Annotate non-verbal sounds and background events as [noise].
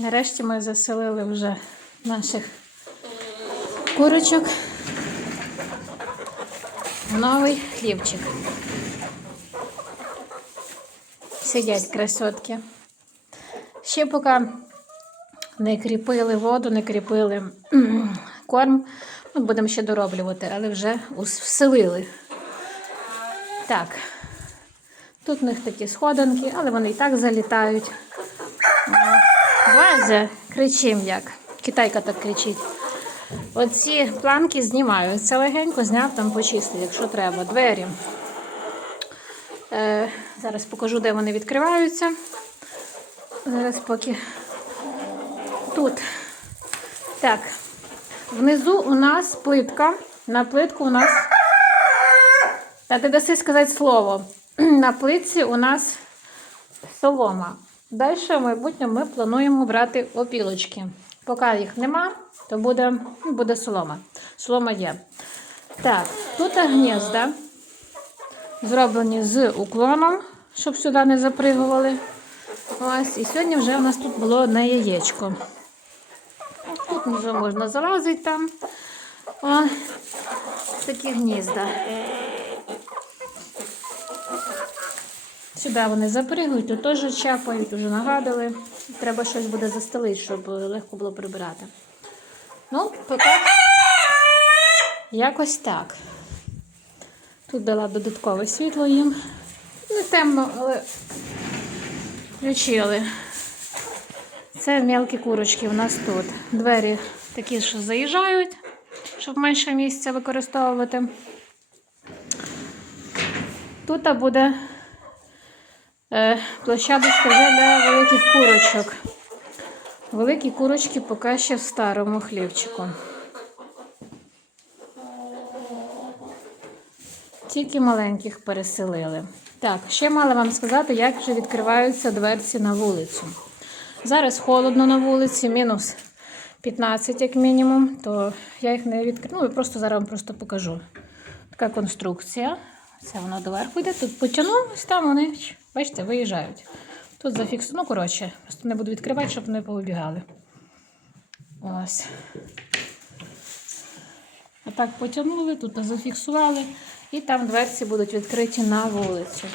Нарешті ми заселили вже наших курочок в новий хлівчик. Сидять красотки. Ще поки не кріпили воду, не кріпили корм. Ми будемо ще дороблювати, але вже вселили. Так. Тут в них такі сходинки, але вони і так залітають. Вазя, кричим як. Китайка так кричить. Оці планки знімаю. Це легенько зняв, там почистив, якщо треба. Двері. Е, зараз покажу, де вони відкриваються. Зараз поки тут. Так. Внизу у нас плитка. На плитку у нас. Та ти даси сказати слово. [clears throat] На плитці у нас солома. Далі в майбутньому ми плануємо брати опілочки. Поки їх нема, то буде, ну, буде солома. Солома є. Так, тут гнізда зроблені з уклоном, щоб сюди не запригували. Ось, і сьогодні вже у нас тут було одне яєчко. Тут вже можна залазити там. О, такі гнізда. Сюди вони запригують, теж чапають, вже нагадали. Треба щось буде застелити, щоб легко було прибирати. Ну, поки якось так. Тут дала додаткове світло їм. Не темно, але включили. Це мелкі курочки у нас тут. Двері такі, що заїжджають, щоб менше місця використовувати. Тут буде е, площадочка вже для великих курочок. Великі курочки поки ще в старому хлівчику. Тільки маленьких переселили. Так, ще мала вам сказати, як вже відкриваються дверці на вулицю. Зараз холодно на вулиці, мінус 15 як мінімум, то я їх не відкрию. Ну, просто зараз вам просто покажу. Така конструкція. Це воно доверху йде. Тут потягнулось, там вони, бачите, виїжджають. Тут зафіксую. Ну, коротше, просто не буду відкривати, щоб не повибігали. Ось. Отак потягнули, тут зафіксували, і там дверці будуть відкриті на вулицю.